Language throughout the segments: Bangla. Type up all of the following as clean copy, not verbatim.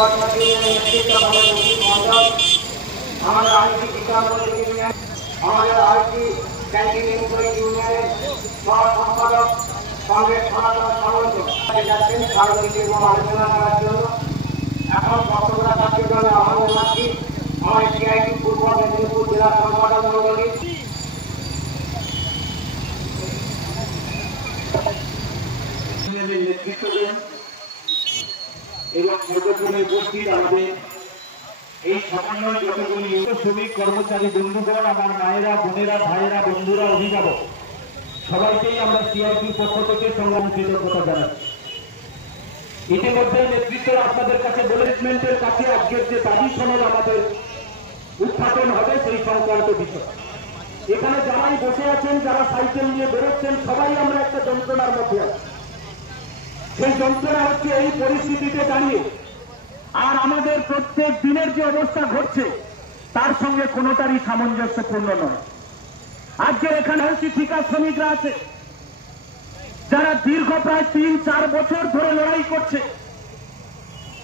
আমাদের আইটি কিতাবুল ইউনিয়ন, আমাদের আইটি ব্যাংকিং ইউনিয়নের সহ সম্পাদক কংগ্রেস সনাতন সংগঠন যাচ্ছেন সার্বজনীন এবং আলোচনা করার জন্য। এখন বক্তব্য রাখার জন্য আমাদের মাঝে আমার সিআইটি পূর্ব মেদিনীপুর জেলা সম্পাদক মন্ডলী নেতৃত্ব দেন এবং যতগুলো উপস্থিত আমাদের এই সমন্বয় যতগুলি শ্রমিক কর্মচারী বন্ধুগণ, আমার মায়েরা, বোনেরা, ভাইয়েরা, বন্ধুরা, অভিভাবক সবাইকেই আমরা সিআইটির পক্ষ থেকে সংগ্রাম কৃতজ্ঞতা জানাচ্ছি। ইতিমধ্যে নেতৃত্বরা আপনাদের কাছে ম্যানেজমেন্টের কাছে আজকের যে দাবি সনদ আমাদের উত্থাপন হবে সেই সংক্রান্ত বিষয়। এখানে যারাই বসে আছেন, যারা সাইকেল নিয়ে বেরোচ্ছেন, সবাই আমরা একটা যন্ত্রণার মধ্যে আছি। সেই যন্ত্রণা হচ্ছে এই পরিস্থিতিতে দাঁড়িয়ে আর আমাদের প্রত্যেক দিনের যে অবস্থা ঘটছে তার সঙ্গে কোনোটারই সামঞ্জস্যপূর্ণ নয়। আজকের এখানে ঠিকা শ্রমিকরা আছে যারা দীর্ঘ প্রায় ৩-৪ বছর ধরে লড়াই করছে,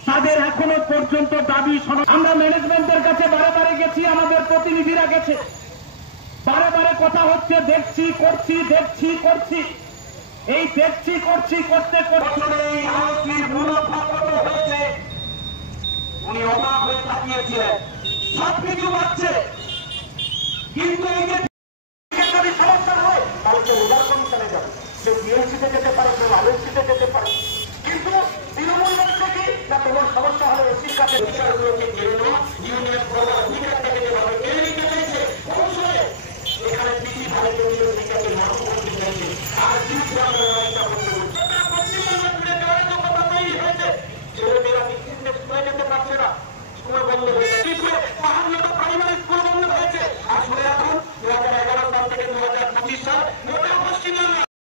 তাদের এখনো পর্যন্ত দাবি সনদ। আমরা ম্যানেজমেন্টের কাছে বারে গেছি, আমাদের প্রতিনিধিরা গেছে, বারে কথা হচ্ছে দেখছি করছি, দেখছি করছি। এই দেখছি করছি করতে করতে উনি অবাক হয়ে তাকিয়েছিলেন। সবকিছু পাচ্ছে, কিন্তু এই যে যদি সমস্যা হয় তাহলে কেউ রোজার কমিশনে যাবে, কেউ বিএনসিতে যেতে পারে, কেউ আলোচিতে যেতে পারে, কিন্তু তৃণমূল বলছে কি না তোমার সমস্যা হলে ওসির কাছে বিচারগুলোকে কেড়ে নেওয়া, ইউনিয়ন করবার অধিকার থেকে যেভাবে কেড়ে নিতে চাইছে অবশ্যই এখানে কৃষি ভারতীয় অধিকারকে লাগু করতে চাইছে। আর কিছু আমরা লড়াইটা করতে হচ্ছে পশ্চিমবঙ্গ জুড়ে দেওয়ার জন্য কথা তৈরি হয়েছে। ছেলেমেয়েরা বিদ্যুৎ স্কুলে যেতে পারছে না, স্কুল বন্ধ হয়েছে। ত্রিপুরে ৫৫টা প্রাইমারি স্কুল বন্ধ হয়েছে। আর শুনে রাখুন ২০১১ সাল থেকে ২০২৫ সাল